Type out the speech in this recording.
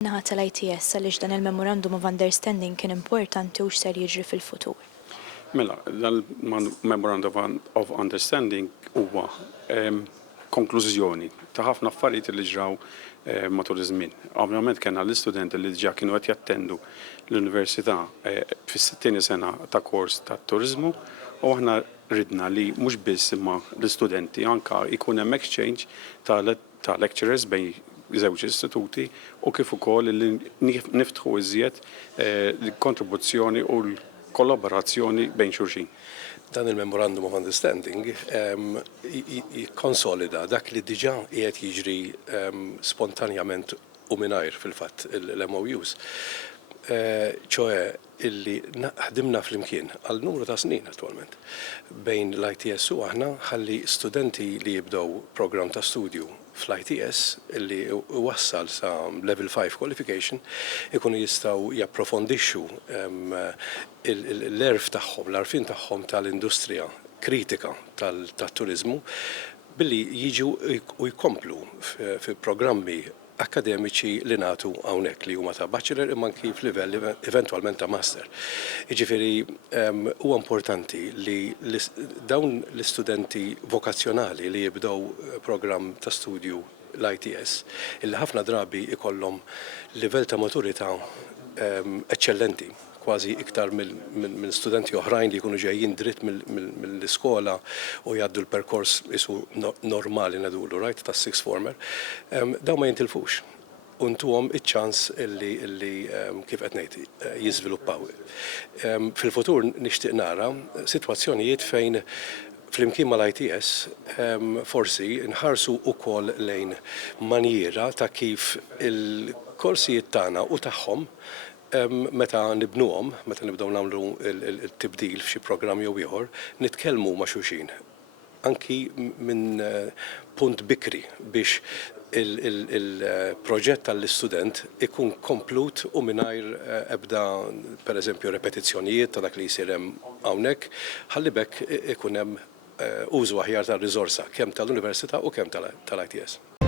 Naħa tal-ITS għaliex dan il-Memorandum of Understanding kien importanti u x'ser jiġri fil-futur. Mela, dal-Memorandum of Understanding huwa konklużjoni ta' ħafna affarijiet li ġraw matul iż-żmien. Ovvjament kellna l-istudenti li diġà kienu qed jattendu l-Università fis-sittini sena ta' kors tat-turiżmu u aħna ridna li mhux biss imma l-istudenti anke jkun hemm exchange ta' lecturers bejn żewġ istituti u kif ukoll li niftħu iżjed l-kontribuzzjoni u l-kollaborazzjoni bejn xulxin. Dan il-Memorandum of Understanding jikkonsolida dak li diġà qiegħed jiġri spontanjament u mingħajr fil-fatt l-MOUs. ċoe illi ħdimna fl-imkien għal numru ta' snin attualment bejn l-ITS u aħna ħalli studenti li jibdew program ta' studju fl-ITS illi wassal sa' level 5 qualification ikunu jistgħu japprofondixxu l-erf tagħhom, l-arfin tagħhom tal-industrija kritika tat-turiżmu billi jiġu u jkomplu fi programmi akademiċi li nagħtu hawnhekk li huma ta' bachelor imma anki f'livell eventwalment ta' master. Jiġifieri huwa importanti li dawn l-istudenti vokazzjonali li jibdew programm ta' studju l-ITS illi ħafna drabi ikollhom livell ta' maturità eċċellenti, kważi iktar minn studenti oħrajn li jkunu ġejjin dritt mill-iskola u jgħaddu l-perkors isu normali nadulu, right, ta' sixth former, daw ma jintilfux. Untuhom iċ-ċans illi kif qed ngħid jiżviluppaw. Fil-futur nixtieq nara sitwazzjonijiet fejn flimkien mal-ITS forsi nħarsu wkoll lejn manjiera ta' kif il-korsijiet tagħna u tagħhom meta nibnuhom, meta nibdew nagħmlu l-tibdil f'xi programm jew ieħor, nitkellmu ma' xulxin. Anki minn punt bikri biex il-proġett tal-istudent ikun komplut u mingħajr ebda pereżempju repetizzjonijiet ta' dak li jsir hemm hawnhekk, ħalli bekk ikun hemm użu aħjar tar-riżorsa kemm tal-Università u kemm tal-ITS.